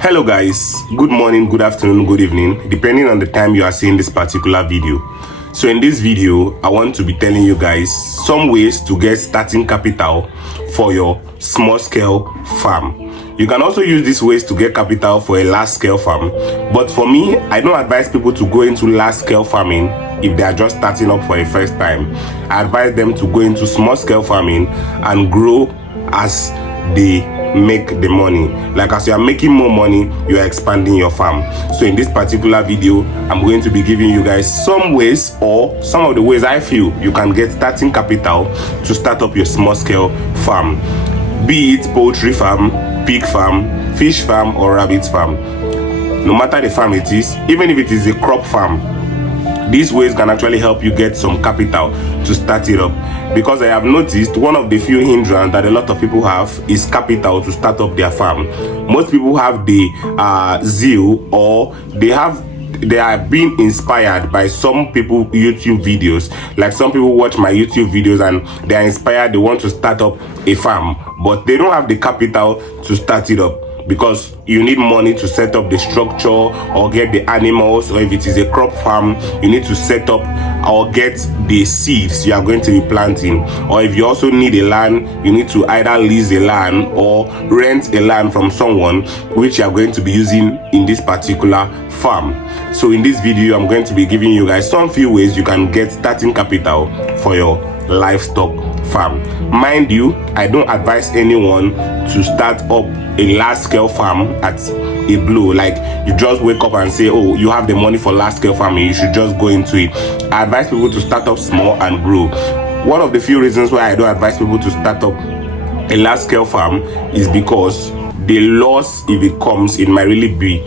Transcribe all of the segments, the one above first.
Hello guys, good morning, good afternoon, good evening, depending on the time you are seeing this particular video. So in this video, I want to be telling you guys some ways to get starting capital for your small scale farm. You can also use these ways to get capital for a large scale farm, but for me, I don't advise people to go into large scale farming if they are just starting up for the first time. I advise them to go into small scale farming and grow as they make the money. Like as you are making more money, you are expanding your farm. So in this particular video, I'm going to be giving you guys some ways, or some of the ways I feel you can get starting capital to start up your small scale farm, be it poultry farm, pig farm, fish farm, or rabbit farm. No matter the farm it is, even if it is a crop farm, these ways can actually help you get some capital to start it up. Because I have noticed one of the few hindrances that a lot of people have is capital to start up their farm. Most people have the zeal, or they are being inspired by some people YouTube videos. Like some people watch my YouTube videos and they are inspired, they want to start up a farm, but they don't have the capital to start it up, because you need money to set up the structure or get the animals, or if it is a crop farm, you need to set up or get the seeds you are going to be planting. Or if you also need a land, you need to either lease a land or rent a land from someone which you are going to be using in this particular farm. So in this video, I'm going to be giving you guys some few ways you can get starting capital for your livestock farm. Mind you, I don't advise anyone to start up a large scale farm at a blow. Like you just wake up and say, oh, you have the money for large scale farming, you should just go into it. I advise people to start up small and grow. One of the few reasons why I don't advise people to start up a large scale farm is because the loss, if it comes, it might really be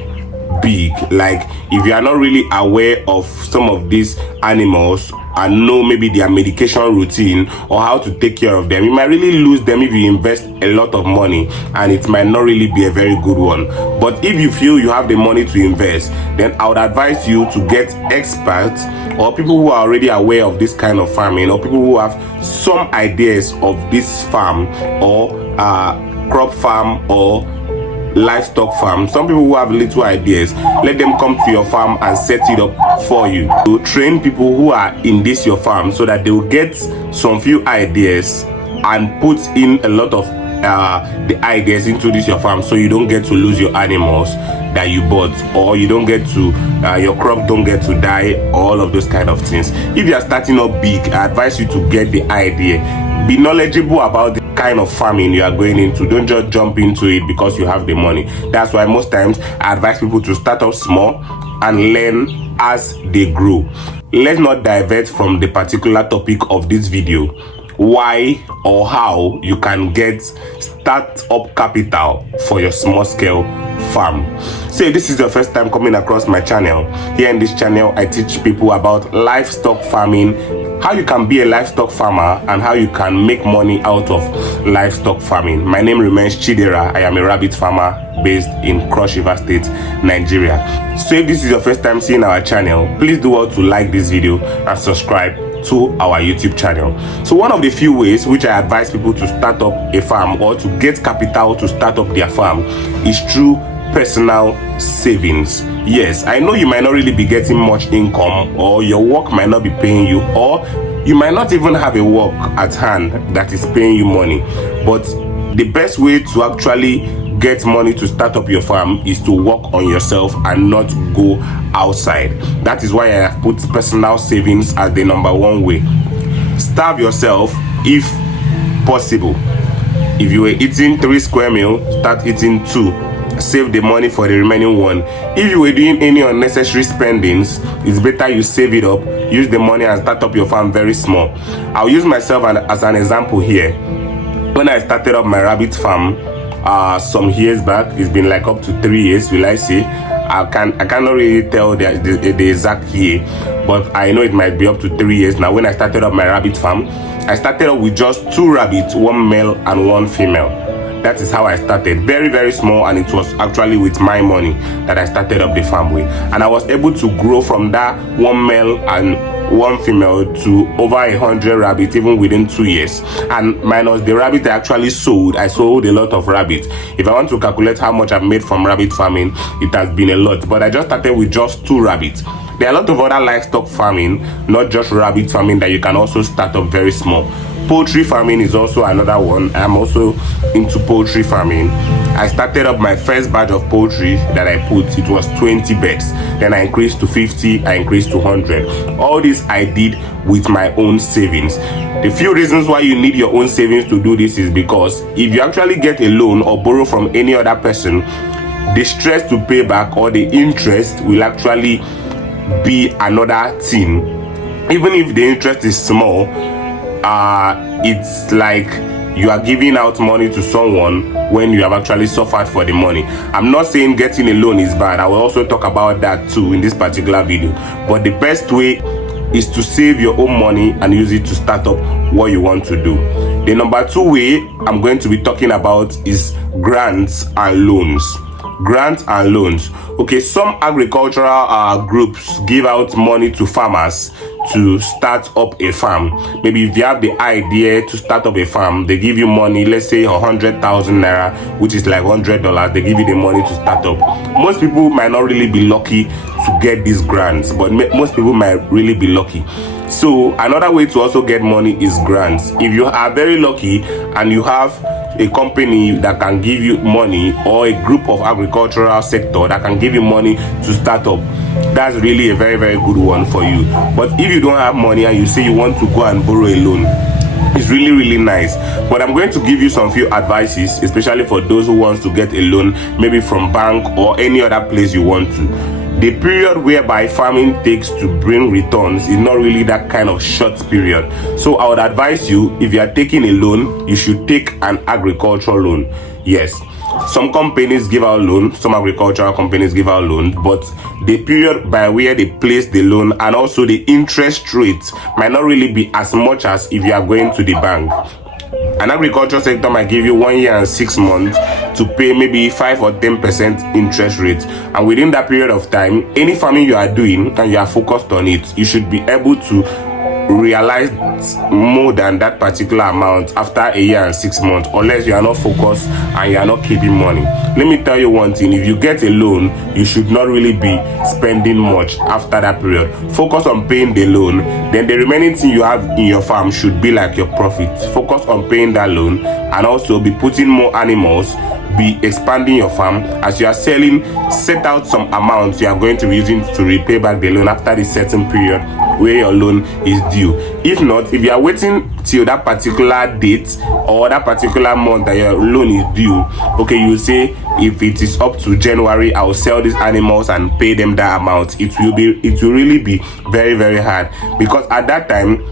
big. Like if you are not really aware of some of these animals and know maybe their medication routine or how to take care of them, you might really lose them if you invest a lot of money, and it might not really be a very good one. But if you feel you have the money to invest, then I would advise you to get experts or people who are already aware of this kind of farming, or people who have some ideas of this farm or crop farm or livestock farm. Some people who have little ideas, let them come to your farm and set it up for you. To train people who are in this your farm so that they will get some few ideas and put in a lot of the ideas into this your farm, so you don't get to lose your animals that you bought, or you don't get to your crop don't get to die, all of those kind of things. If you are starting up big, I advise you to get the idea, be knowledgeable about the kind of farming you are going into. Don't just jump into it because you have the money. That's why most times I advise people to start off small and learn as they grow. Let's not divert from the particular topic of this video, why or how you can get start up capital for your small scale farm. So if this is your first time coming across my channel, here in this channel I teach people about livestock farming, how you can be a livestock farmer and how you can make money out of livestock farming. My name remains Chidera. I am a rabbit farmer based in Cross River State, Nigeria. So if this is your first time seeing our channel, please do well to like this video and subscribe to our YouTube channel. So one of the few ways which I advise people to start up a farm or to get capital to start up their farm is through personal savings. Yes, I know you might not really be getting much income, or your work might not be paying you, or you might not even have a work at hand that is paying you money. But the best way to actually get money to start up your farm is to work on yourself and not go outside. That is why I have put personal savings as the number one way. Starve yourself if possible. If you were eating 3 square meals, start eating 2. Save the money for the remaining 1. If you were doing any unnecessary spendings, it's better you save it up, use the money and start up your farm very small. I'll use myself as an example here. When I started up my rabbit farm some years back, it's been like up to 3 years, will I say. I cannot really tell the exact year, but I know it might be up to 3 years now. When I started up my rabbit farm, I started up with just 2 rabbits, 1 male and 1 female. That is how I started. Very, very small, and it was actually with my money that I started up the farm with. And I was able to grow from that 1 male and one female to over 100 rabbits even within 2 years, and minus the rabbit I actually sold. I sold a lot of rabbits. If I want to calculate how much I've made from rabbit farming, it has been a lot, but I just started with just 2 rabbits. There are a lot of other livestock farming, not just rabbit farming, that you can also start up very small. Poultry farming is also another one. I'm also into poultry farming. I started up my first batch of poultry that I put, it was 20 birds. Then I increased to 50, I increased to 100. All this I did with my own savings. The few reasons why you need your own savings to do this is because if you actually get a loan or borrow from any other person, the stress to pay back or the interest will actually be another thing. Even if the interest is small, it's like you are giving out money to someone when you have actually suffered for the money. I'm not saying getting a loan is bad. I will also talk about that too in this particular video, but the best way is to save your own money and use it to start up what you want to do. The number 2 way I'm going to be talking about is grants and loans. Grants and loans. Okay, some agricultural groups give out money to farmers to start up a farm. Maybe if you have the idea to start up a farm, they give you money, let's say 100,000 naira, which is like $100. They give you the money to start up. Most people might not really be lucky to get these grants, but most people might really be lucky. So another way to also get money is grants. If you are very lucky and you have a company that can give you money, or a group of agricultural sector that can give you money to start up, that's really a very, very good one for you. But if you don't have money and you say you want to go and borrow a loan, it's really, really nice. But I'm going to give you some few advices, especially for those who wants to get a loan, maybe from bank or any other place you want to. The period whereby farming takes to bring returns is not really that kind of short period. So I would advise you, if you are taking a loan, you should take an agricultural loan. Yes, some companies give out loan, some agricultural companies give out loan, but the period by where they place the loan and also the interest rate might not really be as much as if you are going to the bank. An agricultural sector might give you 1 year and 6 months to pay maybe 5 or 10% interest rate, and within that period of time, any farming you are doing and you are focused on it, you should be able to realize more than that particular amount after a year and 6 months, unless you are not focused and you are not keeping money. Let me tell you one thing: if you get a loan, you should not really be spending much after that period. Focus on paying the loan, then the remaining thing you have in your farm should be like your profit. Focus on paying that loan and also be putting more animals, be expanding your farm. As you are selling, set out some amounts you are going to be using to repay back the loan after the certain period where your loan is due. If not, if you are waiting till that particular date or that particular month that your loan is due, okay, you say, if it is up to January, I will sell these animals and pay them that amount. It will really be very, very hard, because at that time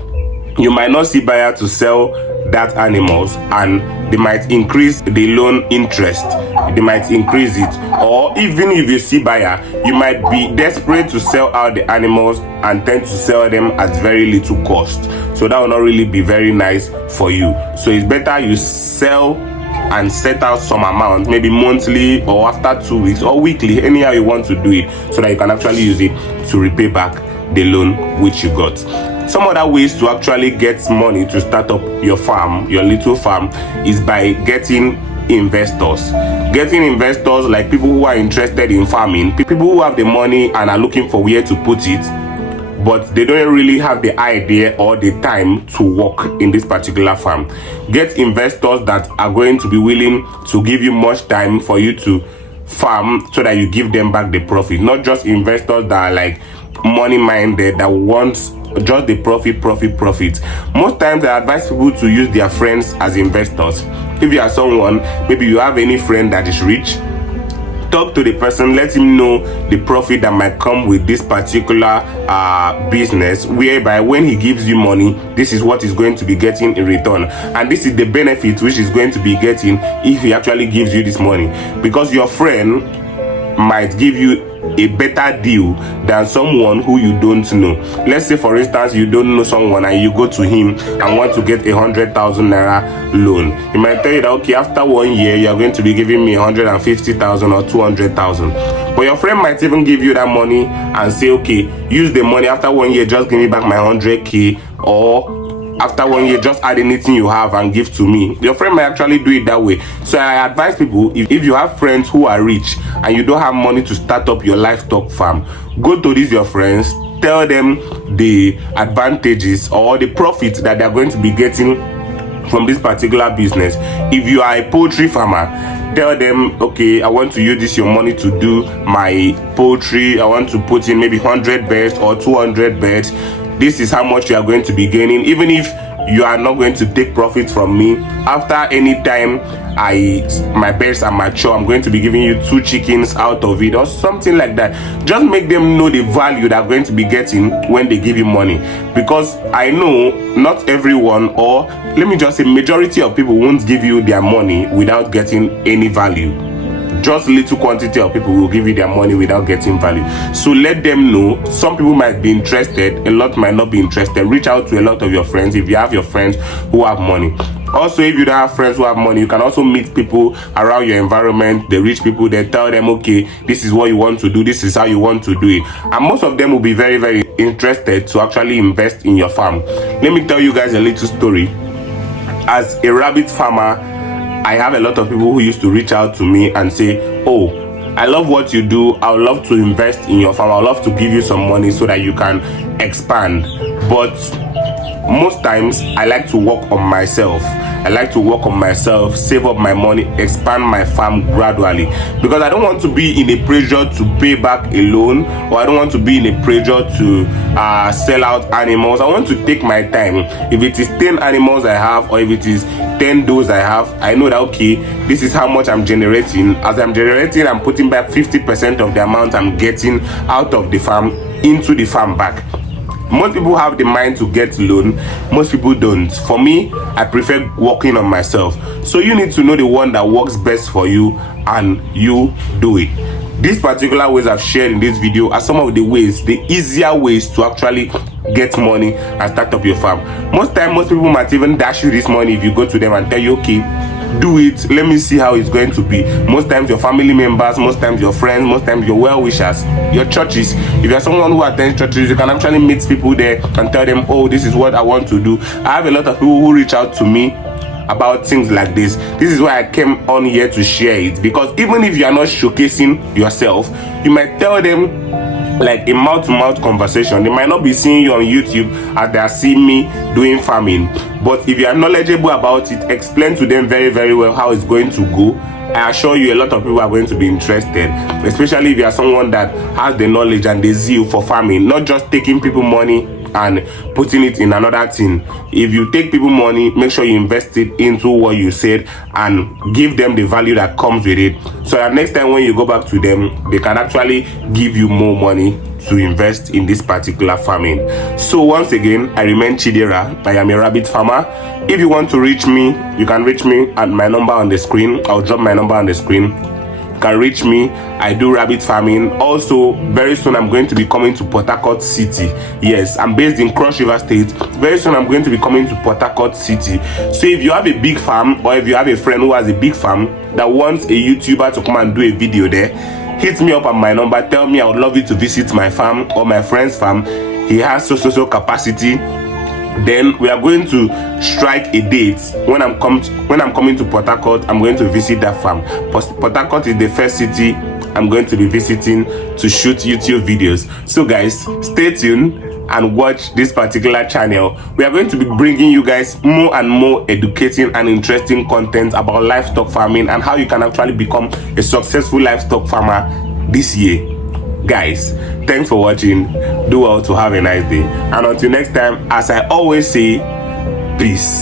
you might not see buyer to sell that animals, and they might increase the loan interest, they might increase it. Or even if you see buyer, you might be desperate to sell out the animals and tend to sell them at very little cost. So that will not really be very nice for you. So it's better you sell and set out some amount, maybe monthly or after 2 weeks or weekly, anyhow you want to do it, so that you can actually use it to repay back the loan which you got. Some other ways to actually get money to start up your farm, your little farm, is by getting investors. Getting investors, like people who are interested in farming, people who have the money and are looking for where to put it, but they don't really have the idea or the time to work in this particular farm. Get investors that are going to be willing to give you much time for you to farm, so that you give them back the profit. Not just investors that are like money minded, that want just the profit. Most times I advise people to use their friends as investors. If you are someone, maybe you have any friend that is rich, talk to the person, let him know the profit that might come with this particular business, whereby when he gives you money, this is what he's going to be getting in return, and this is the benefit which he's going to be getting if he actually gives you this money. Because your friend might give you a better deal than someone who you don't know. Let's say, for instance, you don't know someone and you go to him and want to get 100,000 naira loan. He might tell you that, okay, after 1 year you are going to be giving me 150,000 or 200,000. But your friend might even give you that money and say, okay, use the money, after 1 year just give me back my 100k, or after 1 year just add anything you have and give to me. Your friend might actually do it that way. So I advise people, if you have friends who are rich and you don't have money to start up your livestock farm, go to these your friends, tell them the advantages or the profits that they're going to be getting from this particular business. If you are a poultry farmer, tell them, okay, I want to use this your money to do my poultry. I want to put in maybe 100 birds or 200 birds. This is how much you are going to be gaining. Even if you are not going to take profit from me, after any time my birds are mature, I'm going to be giving you 2 chickens out of it or something like that. Just make them know the value they're going to be getting when they give you money. Because I know not everyone, or let me just say majority of people, won't give you their money without getting any value. Just little quantity of people will give you their money without getting value. So let them know. Some people might be interested, a lot might not be interested. Reach out to a lot of your friends if you have your friends who have money. Also, if you don't have friends who have money, you can also meet people around your environment, the rich people. They tell them, okay, this is what you want to do, this is how you want to do it, and most of them will be very, very interested to actually invest in your farm. Let me tell you guys a little story. As a rabbit farmer, I have a lot of people who used to reach out to me and say, oh, I love what you do, I would love to invest in your farm, I would love to give you some money so that you can expand. But most times I like to work on myself. I like to work on myself, save up my money, expand my farm gradually, because I don't want to be in a pressure to pay back a loan, or I don't want to be in a pressure to sell out animals. I want to take my time. If it is 10 animals I have, or if it is 10 does I have, I know that, okay, this is how much I'm generating. As I'm generating, I'm putting back 50% of the amount I'm getting out of the farm into the farm back. Most people have the mind to get loan, most people don't. For me, I prefer working on myself. So you need to know the one that works best for you and you do it. These particular ways I've shared in this video are some of the ways, the easier ways to actually get money and start up your farm. Most people might even dash you this money if you go to them and tell you, okay, do it, let me see how it's going to be. Most times your family members, most times your friends, most times your well-wishers, your churches. If you're someone who attends churches, you can actually meet people there and tell them, oh, this is what I want to do. I have a lot of people who reach out to me about things like this. This is why I came on here to share it, because even if you are not showcasing yourself, you might tell them, like a mouth-to-mouth conversation. They might not be seeing you on YouTube as they are seeing me doing farming, but if you are knowledgeable about it, explain to them very, very well how it's going to go. I assure you a lot of people are going to be interested, especially if you are someone that has the knowledge and the zeal for farming, not just taking people money and putting it in another thing. If you take people money, make sure you invest it into what you said and give them the value that comes with it, so that next time when you go back to them, they can actually give you more money to invest in this particular farming. So once again, I remain Chidera. I am a rabbit farmer. If you want to reach me, you can reach me at my number on the screen. I'll drop my number on the screen. You can reach me. I do rabbit farming. Also, very soon I'm going to be coming to Port Harcourt City. Yes, I'm based in Cross River State. Very soon I'm going to be coming to Port Harcourt City. So if you have a big farm, or if you have a friend who has a big farm that wants a YouTuber to come and do a video there, hit me up on my number. Tell me I would love you to visit my farm or my friend's farm. He has so capacity. Then we are going to strike a date when I'm coming to Port Harcourt. I'm going to visit that farm. Port Harcourt is the first city I'm going to be visiting to shoot YouTube videos. So guys, stay tuned and watch this particular channel. We are going to be bringing you guys more and more educating and interesting content about livestock farming and how you can actually become a successful livestock farmer this year. Guys, thanks for watching. Do well to have a nice day, and until next time, as I always say, peace.